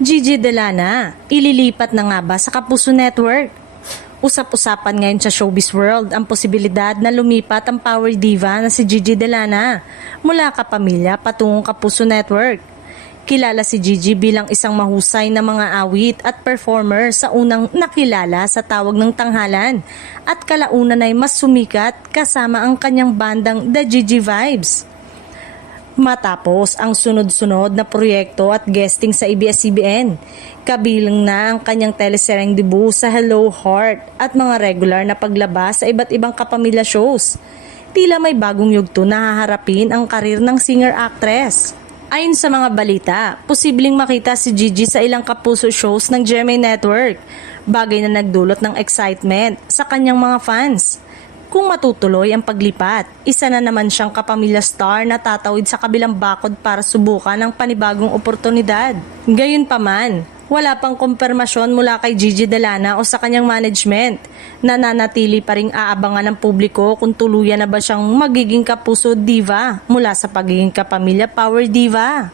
Gigi Delana, ililipat na nga ba sa Kapuso Network? Usap-usapan ngayon sa showbiz world ang posibilidad na lumipat ang power diva na si Gigi Delana mula Kapamilya patungong Kapuso Network. Kilala si Gigi bilang isang mahusay na mga awit at performer sa unang nakilala sa Tawag ng Tanghalan at kalaunan ay mas sumikat kasama ang kanyang bandang The Gigi Vibes. Matapos ang sunod-sunod na proyekto at guesting sa ABS-CBN, kabilang na ang kanyang teleseryeng debut sa Hello Heart at mga regular na paglabas sa iba't ibang kapamilya shows, tila may bagong yugto na haharapin ang karir ng singer-actress. Ayon sa mga balita, posibleng makita si Gigi sa ilang Kapuso shows ng GMA Network, bagay na nagdulot ng excitement sa kanyang mga fans. Kung matutuloy ang paglipat, isa na naman siyang kapamilya star na tatawid sa kabilang bakod para subukan ang panibagong oportunidad. Gayunpaman, wala pang kumpirmasyon mula kay Gigi Delana o sa kanyang management. Nananatili pa ring aabangan ng publiko kung tuluyan na ba siyang magiging Kapuso diva mula sa pagiging kapamilya power diva.